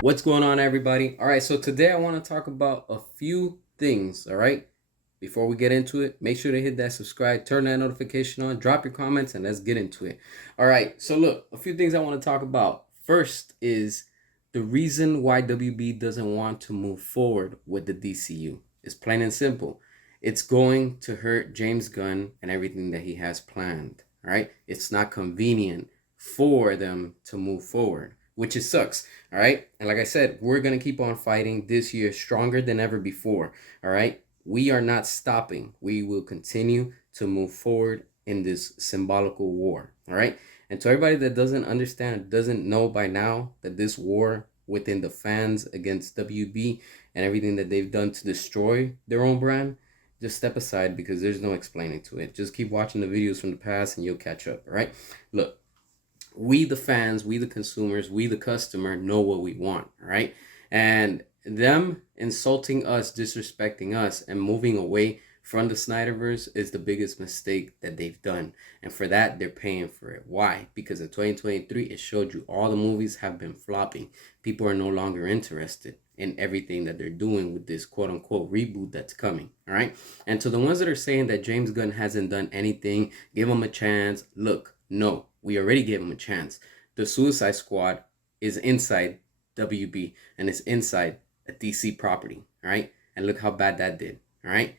What's going on, everybody? All right, so today I want to talk about a few things. All right, before we get into it, make sure to hit that subscribe, turn that notification on, drop your comments, and let's get into it. All right, so look, a few things I want to talk about. First is the reason why WB doesn't want to move forward with the DCU. It's plain and simple. It's going to hurt James Gunn and everything that he has planned. All right, it's not convenient for them to move forward, which it sucks. All right, and like I said, we're gonna keep on fighting this year stronger than ever before. All right, we are not stopping. We will continue to move forward in this symbolical war. All right, and to everybody that doesn't understand, doesn't know by now that this war within the fans against WB and everything that they've done to destroy their own brand, just step aside because there's no explaining to it. Just keep watching the videos from the past and you'll catch up. All right, look, we the fans, we the consumers, we the customer know what we want, right? And them insulting us, disrespecting us, and moving away from the Snyderverse is the biggest mistake that they've done. And for that, they're paying for it. Why? Because in 2023, it showed you all the movies have been flopping. People are no longer interested in everything that they're doing with this quote unquote reboot that's coming. All right. And to the ones that are saying that James Gunn hasn't done anything, give him a chance. Look, no, we already gave him a chance. The Suicide Squad is inside WB and it's inside a DC property. All right. And look how bad that did. All right.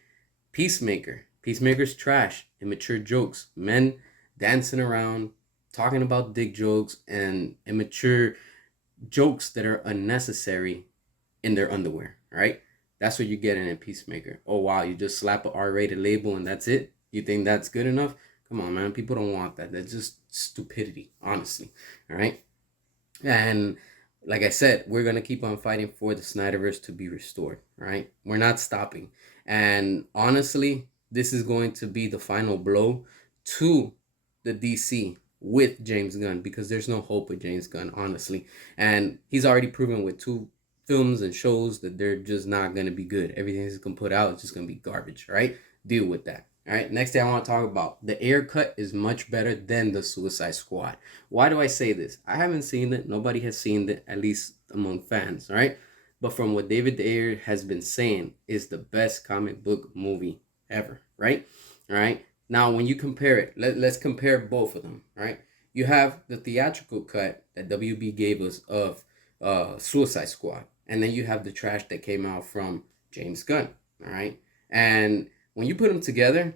Peacemaker's trash, immature jokes, men dancing around, talking about dick jokes and immature jokes that are unnecessary in their underwear. All right. That's what you're getting in Peacemaker. Oh, wow. You just slap a R-rated label and that's it? You think that's good enough? Come on, man. People don't want that. That's just stupidity, honestly. All right. And like I said, we're going to keep on fighting for the Snyderverse to be restored. Right. We're not stopping. And honestly, this is going to be the final blow to the DC with James Gunn because there's no hope with James Gunn, honestly. And he's already proven with two films and shows that they're just not going to be good. Everything he's going to put out is just going to be garbage, right? Deal with that. All right, next thing I want to talk about, the Ayer cut is much better than the Suicide Squad. Why do I say this? I haven't seen it. Nobody has seen it, at least among fans, all right? But from what David Ayer has been saying, is the best comic book movie ever, right? All right. Now, when you compare it, let's compare both of them, right? You have the theatrical cut that WB gave us of Suicide Squad, and then you have the trash that came out from James Gunn, all right? And when you put them together,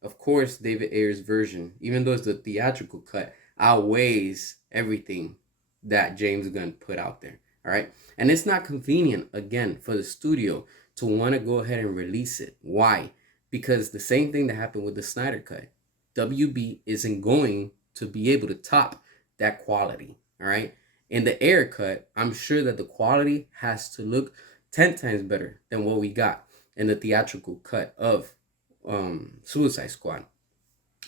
of course, David Ayer's version, even though it's the theatrical cut, outweighs everything that James Gunn put out there. All right. And it's not convenient, again, for the studio to want to go ahead and release it. Why? Because the same thing that happened with the Snyder cut, WB isn't going to be able to top that quality. All right. In the Ayer cut, I'm sure that the quality has to look 10 times better than what we got in the theatrical cut of Suicide Squad.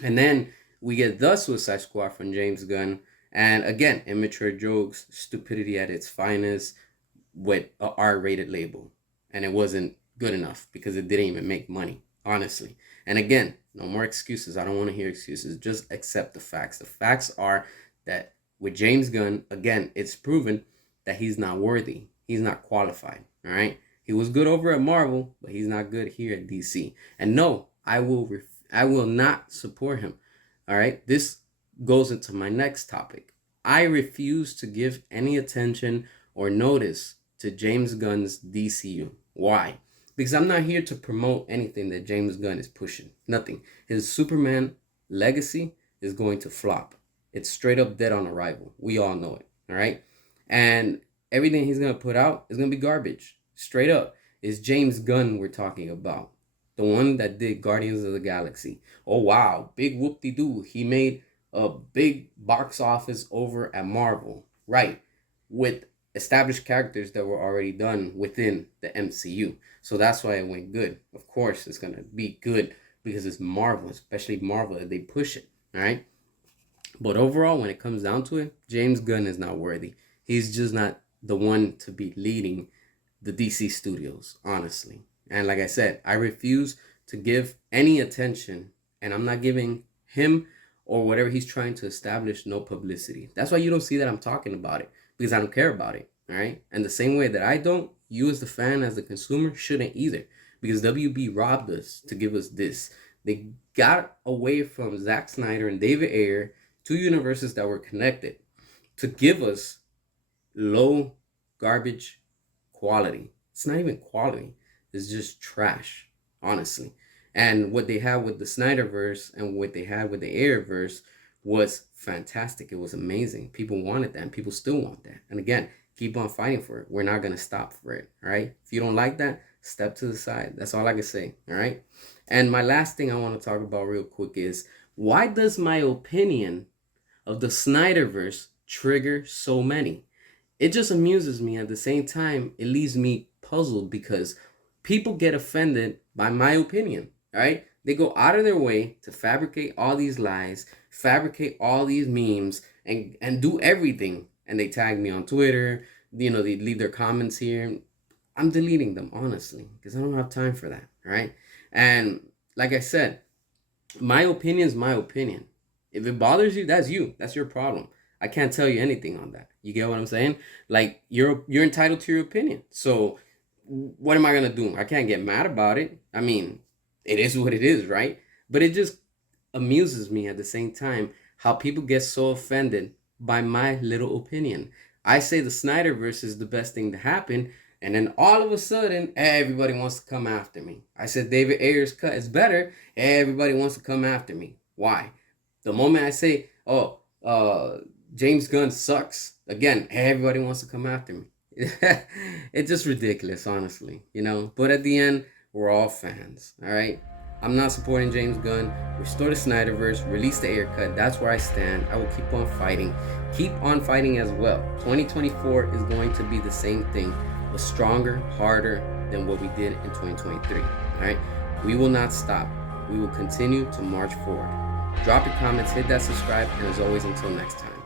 And then we get the Suicide Squad from James Gunn. And again, immature jokes, stupidity at its finest with a R-rated label. And it wasn't good enough because it didn't even make money, honestly. And again, no more excuses. I don't want to hear excuses. Just accept the facts. The facts are that with James Gunn, again, it's proven that he's not worthy. He's not qualified, all right? He was good over at Marvel, but he's not good here at DC. And no, I will not support him. All right? This goes into my next topic. I refuse to give any attention or notice to James Gunn's DCU. Why? Because I'm not here to promote anything that James Gunn is pushing. Nothing. His Superman legacy is going to flop. It's straight up dead on arrival. We all know it. All right? And everything he's going to put out is going to be garbage. Straight up. It's James Gunn we're talking about. The one that did Guardians of the Galaxy. Oh, wow. Big whoop-de-doo. He made a big box office over at Marvel. Right. With established characters that were already done within the MCU. So that's why it went good. Of course, it's going to be good because it's Marvel, especially Marvel, that they push it. All right. But overall, when it comes down to it, James Gunn is not worthy. He's just not the one to be leading the DC studios, honestly. And like I said, I refuse to give any attention, and I'm not giving him or whatever he's trying to establish no publicity. That's why you don't see that I'm talking about it, because I don't care about it. All right. And the same way that I don't, you as the fan, as the consumer, shouldn't either. Because WB robbed us to give us this. They got away from Zack Snyder and David Ayer, two universes that were connected, to give us low garbage quality. It's not even quality. It's just trash, honestly. And what they had with the Snyderverse and what they had with the Ayerverse was fantastic. It was amazing. People wanted that, and people still want that. And again, keep on fighting for it. We're not going to stop for it. All right. If you don't like that, step to the side. That's all I can say. All right. And my last thing I want to talk about real quick is, why does my opinion of the Snyderverse trigger so many? It just amuses me. At the same time, it leaves me puzzled because people get offended by my opinion. All right. They go out of their way to fabricate all these lies, fabricate all these memes, and do everything. And they tag me on Twitter. They leave their comments here. I'm deleting them, honestly, because I don't have time for that. All right. And like I said, my opinion is my opinion. If it bothers you, that's you. That's your problem. I can't tell you anything on that. You get what I'm saying? Like, you're entitled to your opinion. So what am I going to do? I can't get mad about it. I mean, it is what it is, right? But it just amuses me at the same time how people get so offended by my little opinion. I say the Snyderverse is the best thing to happen, and then all of a sudden, everybody wants to come after me. I said David Ayer's cut is better, everybody wants to come after me. Why? The moment I say, James Gunn sucks, again, everybody wants to come after me. It's just ridiculous, honestly, But at the end, we're all fans, all right? I'm not supporting James Gunn. Restore the Snyderverse, release the Ayer cut. That's where I stand. I will keep on fighting. Keep on fighting as well. 2024 is going to be the same thing, but stronger, harder than what we did in 2023, all right? We will not stop. We will continue to march forward. Drop your comments, hit that subscribe, and as always, until next time.